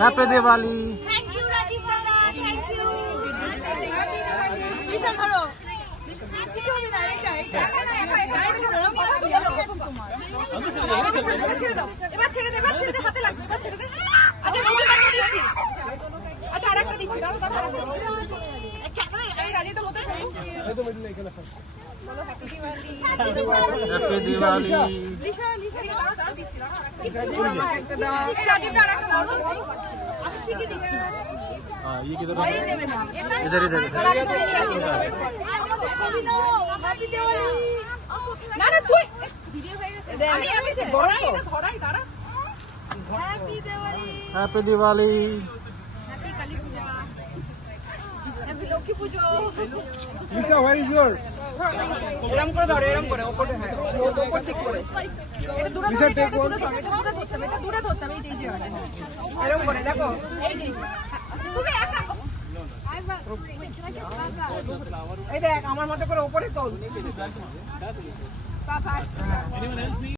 Happy Diwali. Thank you Rajiv দাদা, thank you. Lisa ধরো, কিছু হবে না, এটা এবার ছেড়ে দে, এবার ছেড়ে দে, হাতে লাগবে, এবার ছেড়ে দে। আচ্ছা শুধু একটা দিচ্ছি, আচ্ছা আরেকটা দিচ্ছি, দাও দাও। এই রাজীব তো মতো বলো happy Diwali. Happy Diwali. Lisa Lisa দাও দাও দিচ্ছি, দাও একটা দাও, রাজীব দাও আরেকটা দাও। আমি ঠিকই দিচ্ছি। हां ये किधर ভাই নেবে না, इधर इधर আমাদের ছবি নাও, হ্যাপি দিওয়ালি। না না তুই ভিডিও হয়ে গেছে, আমি বড় এটা ধরাই দাঁড়া। Happy Diwali, happy Diwali. Happy Kali Puja, happy Lakshmi Pujo. Lisa where is your? এরকম করে ধরে, এরকম করে উপরে, হ্যাঁ উপর দিক করে এটা দূরে ধরে, এটা দূরে ধরে, এটা দূরে ধরতে হবে, এটা দূরে ধরতে হবে, এই যে এরকম করে দেখো, এই যে তুমি একা এই দেখ আমার মতো করে উপরে তোল।